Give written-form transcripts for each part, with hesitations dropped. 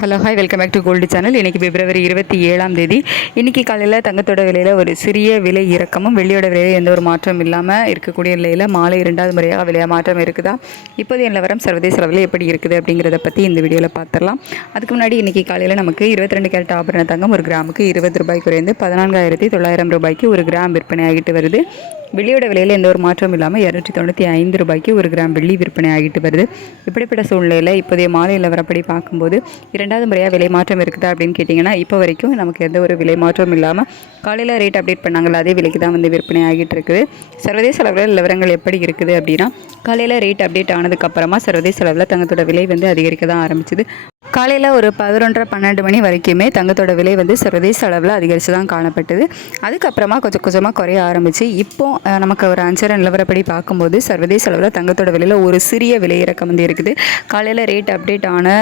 Hello hi welcome back to gold channel. இன்றைக்கி பிப்ரவரி 27ஆம் தேதி. இன்றைக்கி காலையில் தங்கத்தோட விலையில் ஒரு சிறிய விலை இறக்கமும் வெள்ளியோட விலையில் எந்த ஒரு மாற்றம் இல்லாமல் இருக்கக்கூடிய நிலையில் மாலை 2வது முறையாக விலை மாற்றம் இருக்குதா, இப்போதைய நிலவரம் சர்வதேச அளவில் எப்படி இருக்குது அப்படிங்கிறத பற்றி இந்த வீடியோவில் பார்த்துடலாம். அதுக்கு முன்னாடி இன்றைக்கி காலையில் நமக்கு 22 கேரட் ஆபரண தங்கம் ஒரு கிராமுக்கு 20 ரூபாய் குறைந்து 14,900 ரூபாய்க்கு ஒரு கிராம் விற்பனை ஆகிட்டு வருது. வெள்ளியோட விலையில் எந்த ஒரு மாற்றம் இல்லாமல் 295 ரூபாய்க்கு ஒரு கிராம் வெள்ளி விற்பனை ஆகிட்டு வருது. இப்படிப்பட்ட சூழ்நிலையில் இப்போதைய மாலை நிலவரப்படி பார்க்கும்போது 2வது முறையாக விலை மாற்றம் இருக்குதா அப்படின்னு கேட்டிங்கன்னா, இப்போ வரைக்கும் நமக்கு எந்த ஒரு விலை மாற்றம் இல்லாமல் காலையில் ரேட் அப்டேட் பண்ணாங்களா அதே விலைக்கு தான் வந்து விற்பனை ஆகிட்டு இருக்குது. சர்வதேச அளவில் நிலவரங்கள் எப்படி இருக்குது அப்படின்னா, காலையில் ரேட் அப்டேட் ஆனதுக்கப்புறமா சர்வதேச அளவில் தங்கத்தோட விலை வந்து அதிகரிக்க தான் ஆரம்பிச்சுது. காலையில் ஒரு 11:30-12 மணி வரைக்குமே தங்கத்தோட விலை வந்து சர்வதேச அளவில் அதிகரித்து தான் காணப்பட்டது. அதுக்கப்புறமா கொஞ்சம் கொஞ்சமாக குறைய ஆரம்பித்து இப்போ நமக்கு ஒரு அஞ்சரை நிலவரப்படி பார்க்கும்போது சர்வதேச அளவில் தங்கத்தோட விலையில் ஒரு சிறிய விலை இறக்கம் வந்து இருக்குது. காலையில் ரேட் அப்டேட் ஆன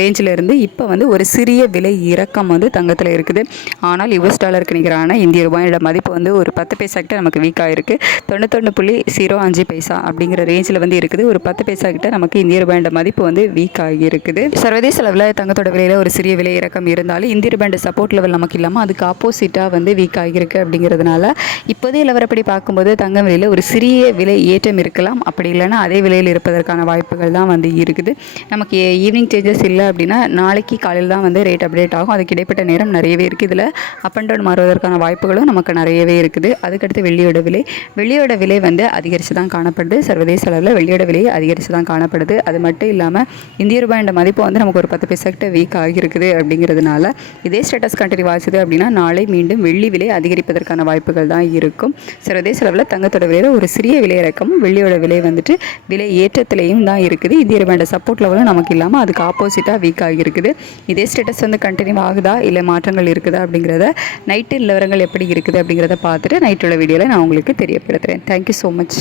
ரேஞ்சில் இருந்து இப்போ வந்து ஒரு சிறிய விலை இறக்கம் வந்து தங்கத்தில் இருக்குது. ஆனால் US டாலருக்கு நிகரான இந்திய ரூபாயோட மதிப்பு வந்து ஒரு 10 பைசா கிட்ட நமக்கு வீக்காக இருக்குது. 91.05 பைசா அப்படிங்கிற ரேஞ்சில் வந்து இருக்குது. ஒரு 10 பைசா கிட்ட நமக்கு இந்திய ரூபாயோட மதிப்பு வந்து வீக் ஆகி இருக்குது. சர்வதேச அளவில் தங்கத்தோட விலையில் ஒரு சிறிய விலை இறக்கம் இருந்தாலும் இந்திய ரூபாயோட சப்போர்ட் லெவல் நமக்கு இல்லாமல் அதுக்கு ஆப்போசிட்டாக வந்து வீக் ஆகியிருக்கு. அப்படிங்கிறதுனால இப்போதே நிலவரப்படி பார்க்கும்போது தங்கம் விலையில் ஒரு சிறிய விலை ஏற்றம் இருக்கலாம். அப்படி இல்லைன்னா அதே விலையில் இருப்பதற்கான வாய்ப்புகள் தான் வந்து இருக்குது. நமக்கு ஈவினிங் சேஞ்சஸ் இல்லை அப்படின்னா நாளைக்கு காலையில் தான் வந்து ரேட் அப்டேட் ஆகும். அதுக்கு இடைப்பட்ட நேரம் நிறையவே இருக்குது. இதில் அப் அண்ட் டவுன் மாறுவதற்கான வாய்ப்புகளும் நமக்கு நிறையவே இருக்குது. அதுக்கடுத்து வெள்ளியோட விலை வந்து அதிகரித்து தான் காணப்படுது. சர்வதேச அளவில் வெள்ளியோட விலை அதிகரித்து தான் காணப்படுது. அது மட்டும் இல்லாமல் இந்திய ரூபாயோட மதிப்பு வந்து நமக்கு ஒரு 10 பைசா கிட்ட வீக் ஆகியிருக்குது. அப்படிங்கிறதுனால இதே ஸ்டேட்டஸ் கண்டினியூ ஆச்சுது அப்படின்னா நாளை மீண்டும் வெள்ளி விலை அதிகரிப்பதற்கான வாய்ப்புகள் தான் இருக்கும். சர்வதேச அளவில் தங்கத்தோட விலையில் ஒரு சிறிய விலை இறக்கமும் வெள்ளியோட விலை வந்துட்டு விலை ஏற்றத்திலையும் தான் இருக்குது. இந்திய ரூபாயோட சப்போர்ட் லெவலும் நமக்கு இல்லாமல் அதுக்கு ஆப்போசிட்டாக வீக் ஆகியிருக்குது. இதே ஸ்டேட்டஸ் வந்து கண்டினியூ ஆகுதா இல்லை மாற்றங்கள் இருக்குதா அப்படிங்கிறத நைட்டு நிலவரங்கள் எப்படி இருக்குது அப்படிங்கிறத பார்த்துட்டு நைட்டுள்ள வீடியோவில் நான் உங்களுக்கு தெரியப்படுத்துகிறேன். Thank you so much.